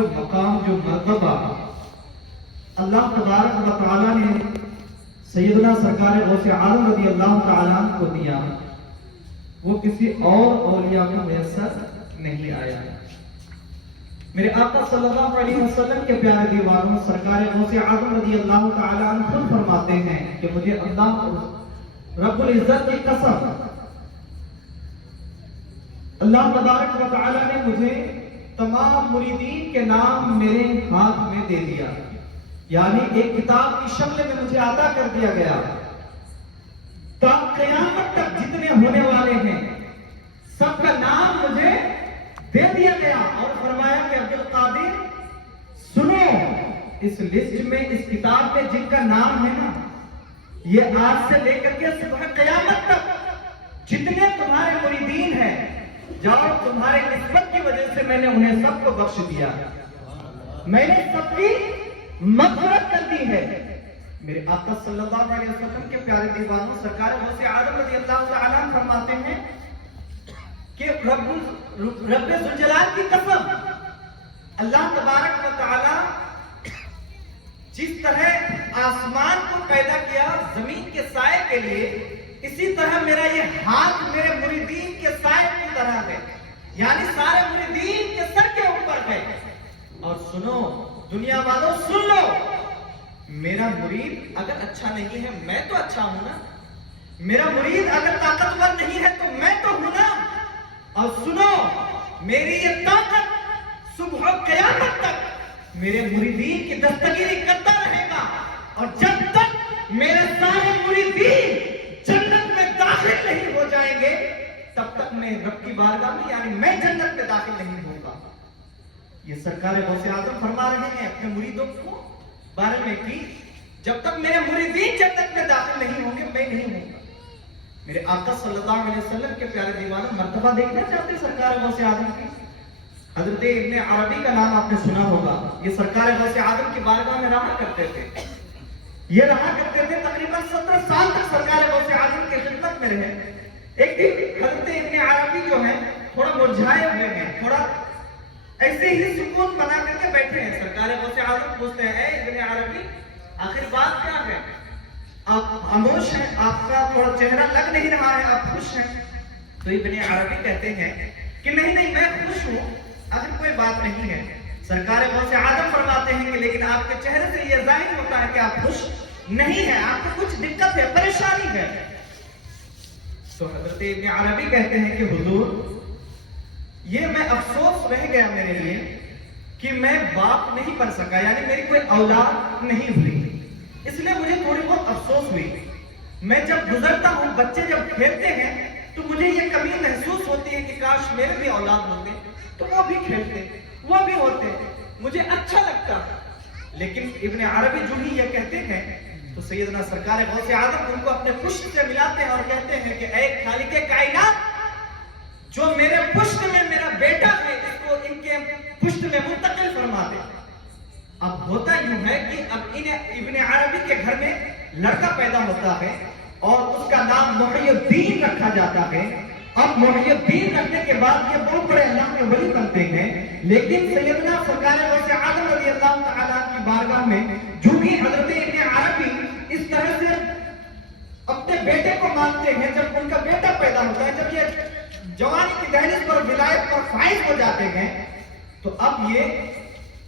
جو مقام، جو مرتبہ اللہ تبارک و تعالیٰ نے سیدنا سرکار غوث عالم رضی اللہ تعالیٰ عنہ کو دیا، وہ کسی اور اولیاء کو میسر نہیں آیا۔ میرے آقا صلی اللہ علیہ وسلم کے پیارے دیوانوں، سرکار غوث عالم رضی اللہ تعالیٰ عنہ خود فرماتے ہیں کہ مجھے اللہ رب العزت کی قسم، اللہ تبارک و تعالیٰ نے مجھے تمام مریدین کے نام میرے ہاتھ میں دے دیا، یعنی ایک کتاب کی شکل میں مجھے عطا کر دیا گیا۔ تا قیامت تک جتنے ہونے والے ہیں سب کا نام مجھے دے دیا گیا، اور فرمایا کہ عبد القادر سنو، اس لسٹ میں، اس کتاب میں جن کا نام ہے نا، یہ آج سے لے کر کے صبح قیامت تک جتنے تمہارے مریدین ہیں، جاؤ تمہارے نسبت کی وجہ سے میں نے انہیں سب کو بخش دیا، میں نے سب کی مغفرت کر دی ہے۔ میرے آقا صلی اللہ علیہ وسلم کے پیارے دیوانوں، سرکار غوث عالم رضی اللہ تعالیٰ عنہ فرماتے ہیں کہ رب ذوالجلال کی قسم، اللہ تبارک و تعالیٰ جس طرح آسمان کو پیدا کیا زمین کے سائے کے لیے، اسی طرح میرا یہ ہاتھ میرے مریدین کے سائے کی طرح ہے، یعنی سارے مریدین کے سر کے اوپر ہے۔ اور سنو دنیا والوں، سن لو، میرا مرید اگر اچھا نہیں ہے میں تو اچھا ہوں نا، میرا مرید اگر طاقتور نہیں ہے تو میں تو ہوں نا، اور سنو میری یہ طاقت صبح قیامت تک میرے مریدین کی دستگیری کرتا رہے گا، اور جب تک میرے سارے مریدین جنت میں داخل نہیں ہو جائیں گے تب تک میں رب کی بارگاہ میں، یعنی میں جنت میں داخل نہیں ہوں گا۔ یہ سرکار غوث اعظم فرما رہے ہیں اپنے مریدوں کو بارے میں کہ جب تک میرے مریدین جنت میں داخل نہیں ہوں گے میں نہیں ہوں گا۔ میرے آقا صلی اللہ علیہ وسلم کے پیارے دیوانوں، مرتبہ دیکھنا چاہتے سرکار غوث اعظم کی؟ حضرت ابن عربی کا نام آپ نے سنا ہوگا، یہ سرکار غوث اعظم کی بارگاہ میں رہا کرتے تھے، یہ رہا کرتے تھے، تقریباً 17 سال تک سرکار غوث اعظم کی خدمت میں رہے۔ ایک دن حضرت ابن عربی جو ہیں تھوڑا مرجھائے ہوئے ہیں، تھوڑا ایسے ہی سکون بنا کر کے بیٹھے ہیں۔ سرکار غوث اعظم پوچھتے ہیں، اے ابن عربی آخر بات کیا ہے؟ آپ خاموش ہیں، آپ کا تھوڑا چہرہ لگ نہیں رہا ہے، آپ خوش ہیں؟ تو ابن عربی کہتے ہیں کہ نہیں میں خوش ہوں، اگر کوئی بات نہیں ہے۔ سرکار غوث اعظم فرماتے ہیں کہ لیکن آپ کے چہرے سے یہ ظاہر ہوتا ہے کہ آپ خوش نہیں ہیں، آپ کو کچھ دقت ہے، پریشانی ہے۔ تو حضرت ابن عربی کہتے ہیں کہ حضور یہ میں افسوس رہ گیا میرے لیے کہ میں باپ نہیں بن سکا، یعنی میری کوئی اولاد نہیں ہوئی، اس لیے مجھے تھوڑی بہت افسوس ہوئی۔ میں جب گزرتا ہوں، بچے جب کھیلتے ہیں تو مجھے یہ کمی محسوس ہوتی ہے کہ کاش میرے بھی اولاد ہوتے تو وہ بھی کھیلتے، وہ بھی ہوتے، مجھے اچھا لگتا۔ لیکن ابن عربی جو ہی یہ کہتے ہیں تو سیدنا سرکار غوث اعظم ان کو اپنے پشت سے ملاتے ہیں اور کہتے ہیں کہ اے خالق کائنات، جو میرے پشت میں میرا بیٹا ہے اس کو ان کے پشت میں منتقل فرما دے۔ اب ہوتا یوں ہے کہ اب ابن عربی کے گھر میں لڑکا پیدا ہوتا ہے اور اس کا نام محی الدین رکھا جاتا ہے۔ اب محی الدین رکھنے کے بعد یہ بہت بڑے اللہ کے ولی بنتے ہیں، لیکن سیدنا سرکار غوث اعظم رضی اللہ تعالیٰ کی بارگاہ میں جو بھی حضرت ابن عربی اس طرح سے اپنے بیٹے کو مانتے ہیں، جب ان کا بیٹا پیدا ہوتا ہے، جب یہ جوانی کی دہلیز پر ولایت پر فائز ہو جاتے ہیں، تو اب یہ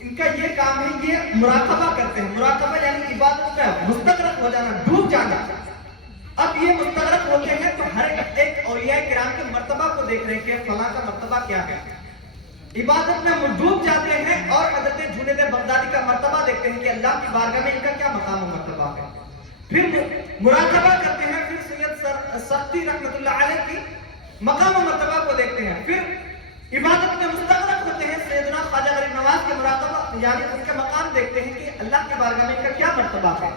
ان کا یہ کام ہے، یہ مراقبہ کرتے ہیں۔ مراقبہ یعنی عبادت کا مستغرق ہو جانا، ڈوب جانا۔ اب یہ مستغرق ہوتے ہیں تو ہر ایک اولیاء کرام کے مرتبہ کو دیکھ رہے ہیں کہ فلاں کا مرتبہ کیا ہے، عبادت میں ڈوب جاتے ہیں، اور حضرت جنید بغدادی کا مرتبہ دیکھتے ہیں کہ اللہ کی بارگاہ میں ان کا کیا مقام و مرتبہ ہے۔ پھر مراقبہ کرتے ہیں، پھر سید سختی رحمۃ اللہ علیہ کی مقام و مرتبہ کو دیکھتے ہیں، پھر عبادت میں مستغرق ہوتے ہیں، سیدنا خواجہ غریب نواز کے مراقبہ یعنی ان کے مقام دیکھتے ہیں کہ اللہ کی بارگاہ میں ان کا کیا مرتبہ ہے۔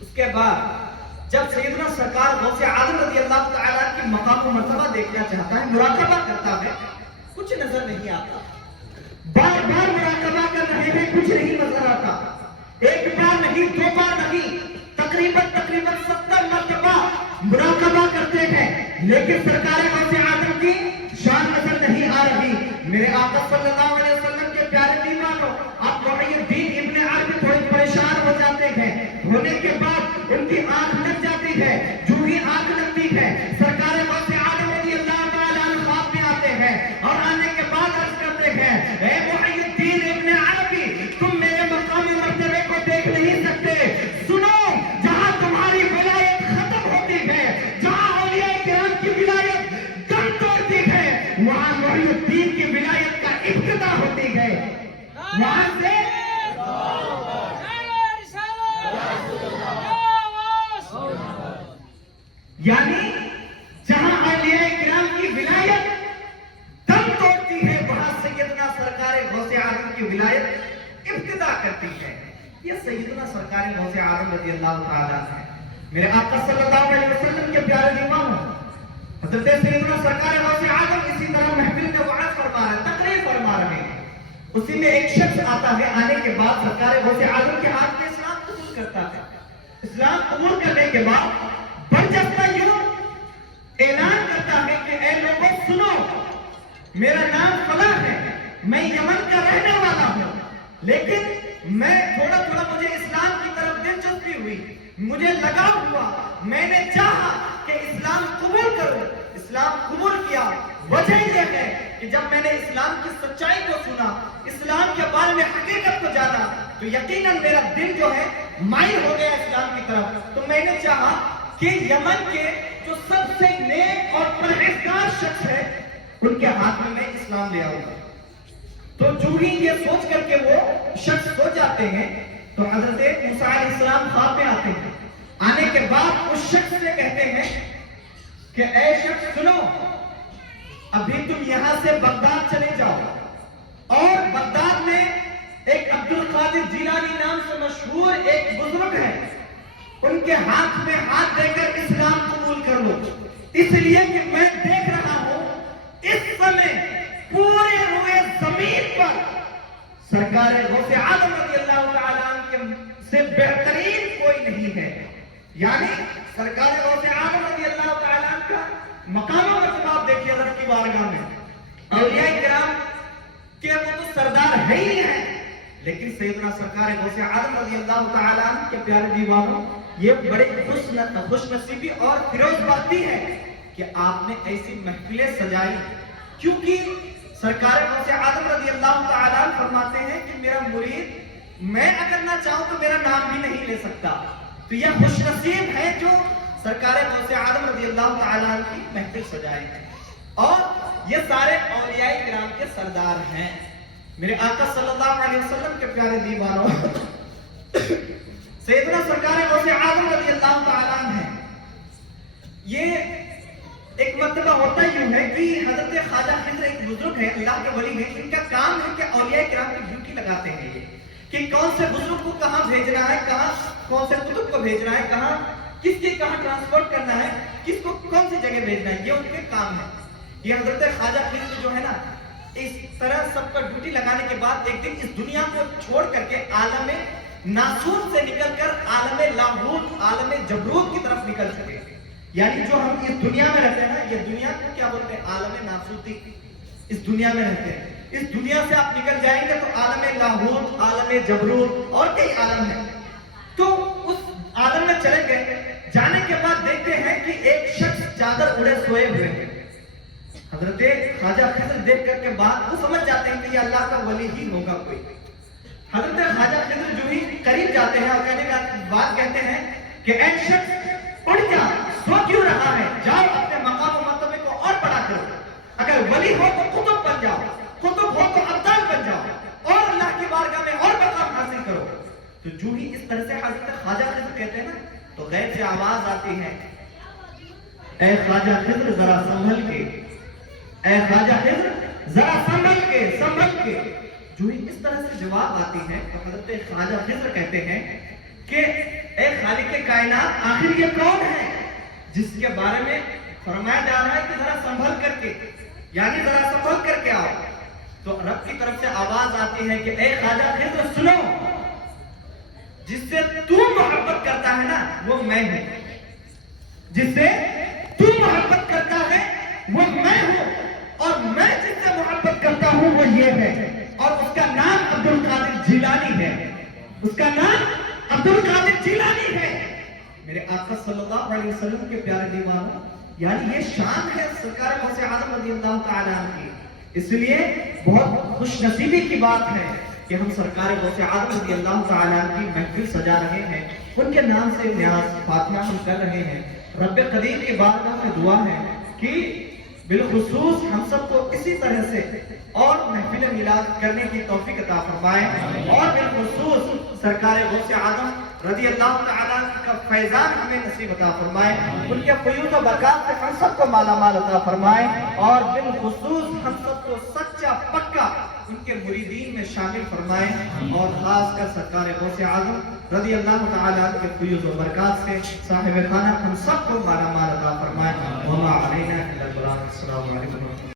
اس کے بعد جب سیدنا سرکار غوث اعظم رضی اللہ تعالیٰ کی مقام و مرتبہ دیکھنا چاہتا ہے، مراقبہ کرتا ہے، کچھ نظر نہیں آتا، بار بار مراقبہ کر رہے ہیں، کچھ نہیں نظر آتا، ایک بار نہیں، دو بار نہیں، تقریباً 70 مرتبہ مراقبہ کرتے ہیں، لیکن سرکار غوث اعظم کی شان نظر نہیں آ رہی۔ میرے آقا صلی اللہ علیہ وسلم کے پیارے کرو. اب محی الدین ابن عربی تھوڑے پریشان ہو جاتے ہیں. ہونے کے بعد ان کی آنکھ لگ جاتی ہے. جو ہی آنکھ لگتی ہے سرکار غوث اعظم رضی اللہ تعالیٰ عنہ خواب میں آتے ہیں اور آنے کے بعد عرض کرتے ہیں اے محی الدین ابن عربی تم میرے مقام مرتبے کو دیکھ نہیں سکتے. سنو جہاں تمہاری ولایت ختم ہوتی ہے, جہاں اولیاء کرام کی ولایت دم توڑتی ہے, وہاں محی الدین کی ولایت کا ابتدا ہوتی ہے. وہاں سے یعنی جہاں اولیاء کرام کی ولایت دم توڑتی ہے وہاں سیدنا سرکار غوث اعظم کی ولایت ابتدا کرتی ہے. یہ سیدنا سرکار غوث اعظم رضی اللہ تعالیٰ ہے. میرے آقا صلی اللہ علیہ وسلم کے پیارے دیوانوں, حضرت سیدنا سرکار غوث اعظم اسی طرح محفل میں وعظ فرما رہے ہیں, تقریر فرما رہے ہیں. اسی میں ایک شخص آتا ہے, آنے کے بعد سرکار غوث اعظم کے ہاتھ میں اسلام قبول کرتا ہے. اسلام قبول کرنے کے بعد برجستہ یوں اعلان کرتا ہے کہ اے لوگوں سنو, میرا نام فلاں ہے, میں یمن کا رہنے والا ہوں, لیکن میں تھوڑا مجھے اسلام کی طرف دلچسپی ہوئی, مجھے لگا ہوا, میں نے چاہا کہ اسلام قبول کروں. اسلام قبول کیا. وجہ یہ ہے کہ جب میں نے اسلام کی سچائی کو سنا, اسلام کے بارے میں حقیقت کو جانا, تو یقیناً میرا دل جو ہے مائل ہو گیا اسلام کی طرف. تو میں نے چاہا کہ یمن کے جو سب سے نیک اور پرہیزگار شخص ہے ان کے ہاتھ میں اسلام لے آؤں. تو جو ہی یہ سوچ کر کے وہ شخص سو جاتے ہیں تو حضرت موسیٰ علیہ السلام خواب میں آتے ہیں. آنے کے بعد اس شخص سے کہتے ہیں کہ اے شخص سنو, ابھی تم یہاں سے بغداد چلے جاؤ, اور بغداد میں ایک عبد القادر جیلانی نام سے مشہور ایک بزرگ ہے, ان کے ہاتھ میں ہاتھ دے کر اسلام قبول کر لو. اس لیے کہ میں دیکھ رہا ہوں اس سمے پورے روئے زمین پر سرکار غوث اعظم رضی اللہ تعالیٰ عنہ کے سے بہترین کوئی نہیں ہے. یعنی سرکار غوث اعظم رضی اللہ تعالیٰ عنہ کا مقام و مرتبہ آپ دیکھیے رب کی بارگاہ میں. اولیاء کرام کے وہ تو سردار ہے ہی ہیں, لیکن سیدنا سرکار غوث اعظم رضی اللہ تعالیٰ عنہ کے پیارے دیوانوں, یہ بڑے خوش نصیبی اور فیروز بختی ہے کہ آپ نے ایسی محفلیں سجائی. کیونکہ سرکار غوث اعظم رضی اللہ تعالیٰ عنہ فرماتے ہیں کہ میرا مرید میں اگر نہ چاہوں تو میرا نام بھی نہیں لے سکتا. تو یہ خوش نصیب ہے جو سرکار غوث اعظم رضی اللہ تعالیٰ عنہ کی محفل سجائے ہیں, اور یہ سارے اولیاء کرام کے سردار ہیں. میرے آقا صلی اللہ علیہ وسلم کے پیارے دیوانوں, سیدنا سرکار غوث اعظم رضی اللہ تعالیٰ عنہ ہیں. یہ ایک مرتبہ ہوتا یوں ہے کہ حضرت خواجہ خضر ایک بزرگ ہے, اللہ کے ولی ہیں, ان کا کام ہے کہ اولیاء کرام کی ڈیوٹی لگاتے ہیں یہ کہ کون سے بزرگ کو کہاں بھیجنا ہے, کہاں کون سے قطب کو بھیجنا ہے, کہاں کس کی کہاں ٹرانسپورٹ کرنا ہے, کس کو کون سی جگہ بھیجنا ہے, یہ ان کے کام ہے. یہ حضرت خواجہ خضر جو ہے نا, اس طرح سب کا ڈیوٹی لگانے کے بعد ایک دن اس دنیا کو چھوڑ کر کے عالم ناسوت سے نکل کر عالم لاہوت, عالم جبروت کی طرف نکل سکے. یعنی جو ہم اس دنیا میں رہتے ہیں نا, یہ دنیا کو کیا بولتے ہیں, عالم ناسوتی. اس دنیا میں رہتے ہیں, اس دنیا سے آپ نکل جائیں گے تو عالم لاہوت, عالم جبروت اور کئی عالم ہیں. تو اس عالم میں چلے گئے, جانے کے بعد دیکھتے ہیں کہ ایک شخص چادر اڑے سوئے ہوئے ہیں. حضرت خواجہ خضر دیکھ کر کے بعد وہ سمجھ جاتے ہیں کہ یہ اللہ کا ولی ہی ہوگا کوئی. حضرت خواجہ خضر جو ہی قریب جاتے ہیں اور کہنے کا بات کہتے ہیں کہ اے شخص اڑ جا, سو کیوں رہا ہے, جاؤ اپنے مقام و مرتبے کو اور بڑا کرو. اگر ولی ہو تو قطب بن جاؤ, قطب ہو تو ابدال بن جاؤ, اور اللہ کی بارگاہ میں اور مقام حاصل کرو. تو جو ہی اس طرح سے حضرت خواجہ خضر کہتے ہیں نا, تو غیب سے آواز آتی ہے, اے خواجہ خضر ذرا سنبھل کے, اے خواجہ خضر ذرا سنبھل کے. جو ہی اس طرح سے جواب آتی ہے تو حضرت خواجہ خضر کہتے ہیں کہ اے خالق کائنات, آخر یہ کون ہے جس کے بارے میں فرمایا جا رہا ہے کہ ذرا سنبھل کر کے, یعنی ذرا سنبھل کر کے آؤ. تو رب کی طرف سے آواز آتی ہے کہ اے خواجہ خضر سنو, جس سے تو محبت کرتا ہے نا وہ میں ہوں, جس سے تو محبت کرتا ہے وہ میں ہوں, اور میں جس سے محبت کرتا ہوں وہ یہ ہے, اور اس کا نام عبد القادر اس کا نام عبد القادر جیلانی ہے۔ میرے آقا صلی اللہ علیہ وسلم کے پیارے دیوانوں، یعنی یہ شان ہے سرکار غوث اعظم رضی اللہ تعالیٰ عنہ کی۔ اس لیے بہت خوش نصیبی کی بات ہے کہ ہم سرکار غوث اعظم رضی اللہ تعالیٰ عنہ کی محفل سجا رہے ہیں، ان کے نام سے نیاز فاتحہ ہم کر رہے ہیں۔ رب قدیر کی بارگاہ میں دعا ہے کہ بالخصوص ہم سب کو اسی طرح سے اور محفل میلاد کرنے کی توفیق عطا فرمائے، اور بالخصوص سرکار غوث اعظم رضی اللہ تعالیٰ کا فیضان ہمیں نصیب عطا فرمائے، ان کے فیوض و برکات سے ہم سب کو مالا مال عطا فرمائے، اور بالخصوص ہم سب کو سچا پکا ان کے مریدین میں شامل فرمائے، اور خاص کر سرکار غوث اعظم رضی اللہ تعالیٰ کے فیوض و برکات سے صاحب خانہ ہم سب کو مالا مال عطا فرمائے۔ وما علینا الا البلاغ۔ السلام علیکم۔